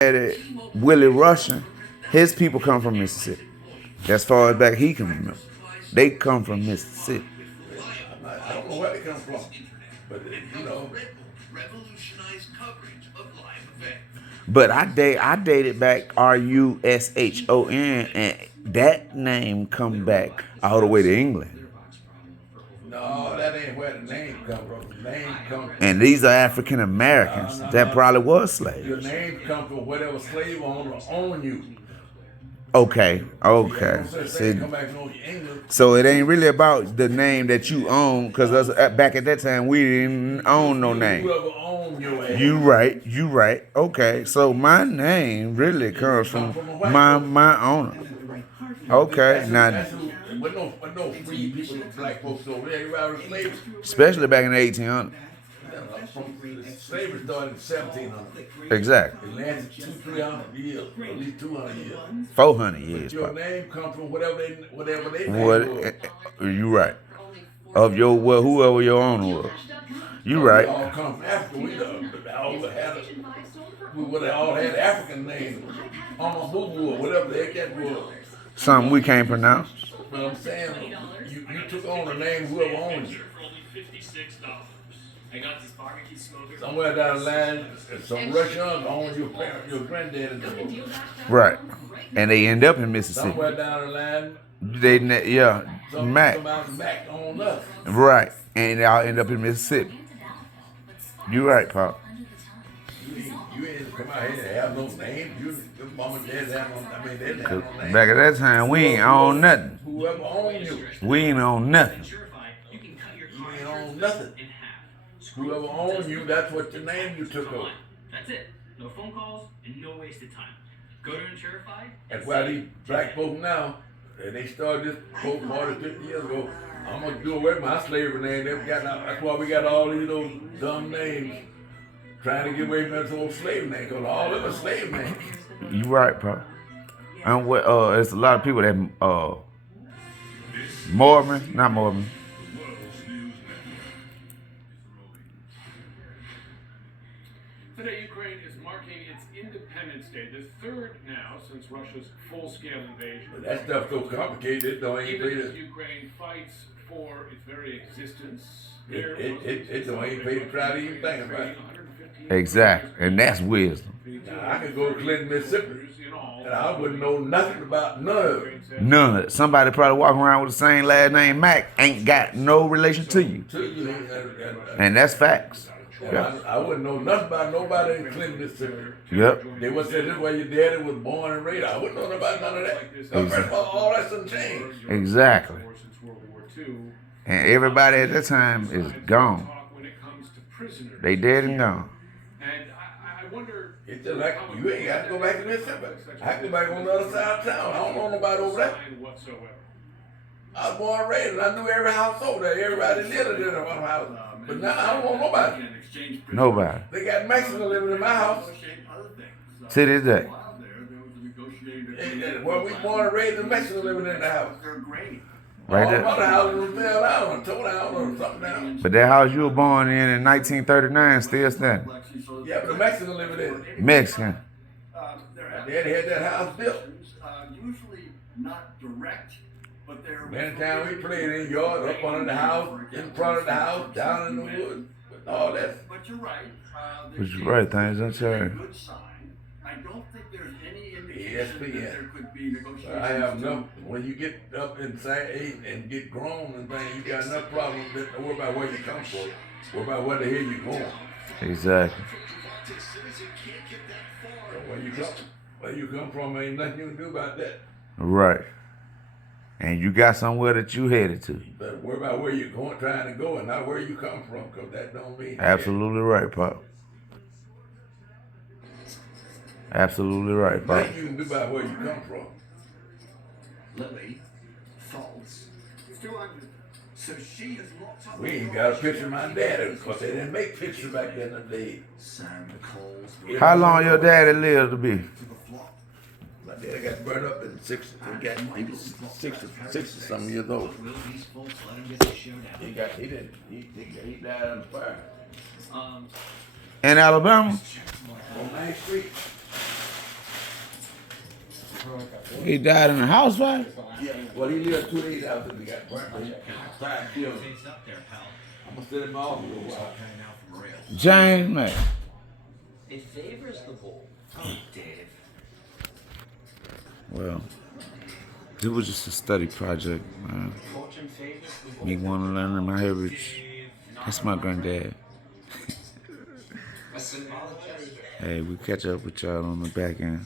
Daddy, Willie Russian, his people come from Mississippi. As far as back he can remember. They come from Mississippi. I don't know where they come from, but But I dated back Rushon, and that name come back all the way to England. No, that ain't where the name come from. The name come from. And these are African Americans that probably was slaves. Your name come from whatever slave owner owned you. Okay. So it ain't really about the name that you own, because us back at that time we didn't own no name. Whoever owned your ass. You right. Okay, so my name really comes from my owner. Okay, now. But no free people, black folks over there. Everybody was slaves. Especially back in the 1800s. Slavery started in 1700. Exactly. It lasted 200-300 years, at least 200 years. 400 years. But your name comes from whatever they name was. You right. Of whoever your owner was. You right. We all come from Africa. We would have all had African names. Almost Boo-Boo or whatever the heck that was. Something we can't pronounce. But I'm saying, you took on the name whoever owned you. Somewhere down the line, some Russians owned your granddad. Right. And they end up in Mississippi. Somewhere down the line, Mac. Mac owned us. Right. And they all end up in Mississippi. You right, Pop. You ain't come out here and have no name. Your mom and dad have no, they didn't have no name. Back at that time, we ain't own nothing. Whoever owned you. We ain't own nothing. You ain't own nothing. Whoever owned you, that's what the name you took over. That's it. No phone calls and no wasted time. Go to Insurify. That's why these black folk now, they started this folk more than 50 years ago. I'm going to do away with my slavery name. That's why we got all these those dumb names. Trying to get away from that old slave name, because all of them are slave names. You right, Pop. And it's a lot of people that not Mormon. Today, Ukraine is marking its Independence Day, the third now since Russia's full-scale invasion. But that stuff's so complicated, though. Even as Ukraine fights for its very existence, it don't ain't pay to try to even think about it. Exactly, and that's wisdom. Now, I could go to Clinton, Mississippi, and I wouldn't know nothing about none of it. None of it. Somebody probably walking around with the same last name, Mac, ain't got no relation to you. And that's facts. Yeah. I wouldn't know nothing about nobody in Clinton, Mississippi. Yep. They would say this is where your daddy was born and raised. I wouldn't know about none of that. First of all that's done changed. Exactly. And everybody at that time is gone. They dead and gone. And I wonder. It's just like you ain't got to go back to Mississippi. I can go back on the other side of town. I don't know nobody over there. I was born and raised, and I knew every house over there. Everybody lived in one house. But now I don't want nobody. Nobody. They got Mexicans living in my house. To this day. Well, we born and raised, and Mexicans living in the house. Right all there. other houses was fell down or tore down or something down. But that house you were born in 1939 still standing. Yeah, but the Mexicans living in it. Mexican. Daddy had that house built. Usually not direct, but they're. Many times we played in the yard, up under the house, in front of the house, down in the woods, with all that. But you're right. But you're right, things don't change. Good sign. I don't think there's any indication that there could be negotiations. I have enough. When you get up inside age and get grown and things, you got enough problems. Don't worry about where you come from. Worry about where the hell you going. Exactly. So where you come from, ain't nothing you can do about that. Right. And you got somewhere that you headed to. You better worry about where you're going, trying to go, and not where you come from, because that don't mean. Absolutely right, Pop. Absolutely right, Pop. Nothing you can do about where you come from. Lily, false. 200. So she has locked up. We ain't got a picture of my daddy, because they didn't make pictures back then in the day. Sam Coles. How long your daddy lived to be? My daddy got burned up in 60. He was 60 something years old. He died in the fire. In Alabama? On 9th Street. He died in a house fire? Yeah, well, he lived 2 days after he got burnt, but he tried to kill him. I'm gonna sit in my office for a while. James, man. It favors the bull. Oh, Dave. Well, it was just a study project, man. Fortune favors the bull. Me want to learn my heritage. That's my granddad. A symbolic gesture. Hey, we catch up with y'all on the back end.